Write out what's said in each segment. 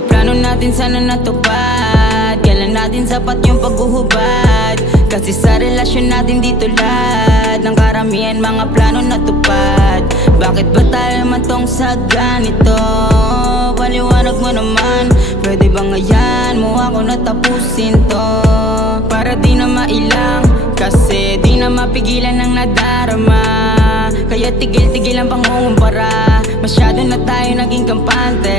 Mga plano natin sana natupad, kailan natin sapat yung paghuhubad. Kasi sa relasyon natin di tulad ng karamihan, mga plano natupad. Bakit ba tayo matong sa ganito? Paliwanag mo naman, pwede bang ngayon mo ako natapusin to? Para di na mailang, kasi di na mapigilan ang nadarama. Kaya tigil-tigil ang pangungumpara, masyado na tayo naging kampante.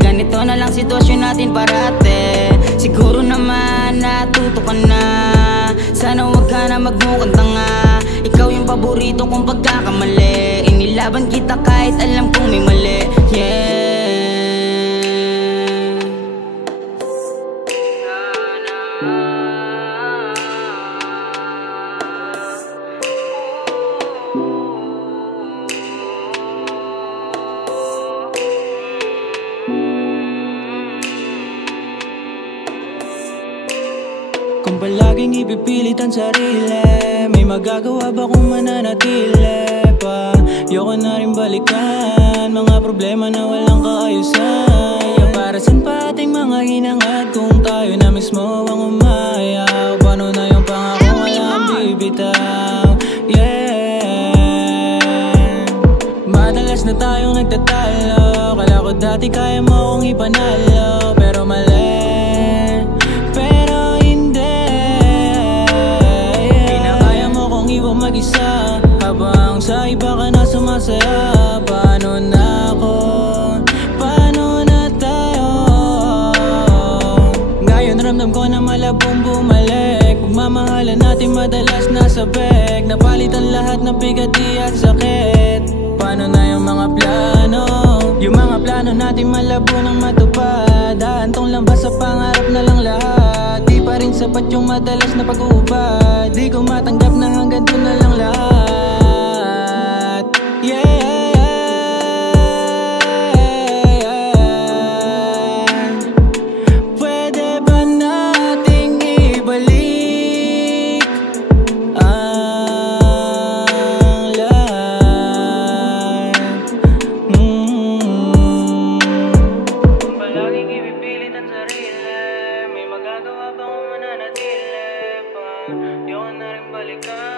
Ganito na lang sitwasyon natin parate. Siguro naman natuto ka na, sana wag ka na magmukhang tanga. Ikaw yung paborito kong pagkakamali, inilaban kita kahit alam kong may mali. Yeah. Kung palaging ipipilit ang sarili, may magagawa ba kung mananatili pa? Ayoko na rin balikan mga problema na walang kaayusan. Para saan pa ating mga hinangad kung tayo na mismo ang umayaw? Paano na yung pangako walang bibitaw? Yeah. Madalas na tayong nagtatalo, kala ko dati kaya mo akong ipanalo, pero mali. Mag-isa habang sa iba ka na sumasaya. Paano na ako? Paano na tayo? Ngayon ramdam ko na malabong bumalik. Pagmamahalan natin madalas nasa beg, napalitan lahat ng bigati at sakit. Paano na yung mga plano? Yung mga plano natin malabo nang matupad. Haantong lang ba sa pangarap na lang lahat? Di pa rin sapat yung madalas na pag-uubad. Di ko matanggap na hanggang doon na lang lahat. Yeah. Pwede ba nating ibalik ang lahat? Kung palaging ipipilit ang sarili, may magagawa bang mananatili pa? Di ko na rin balikan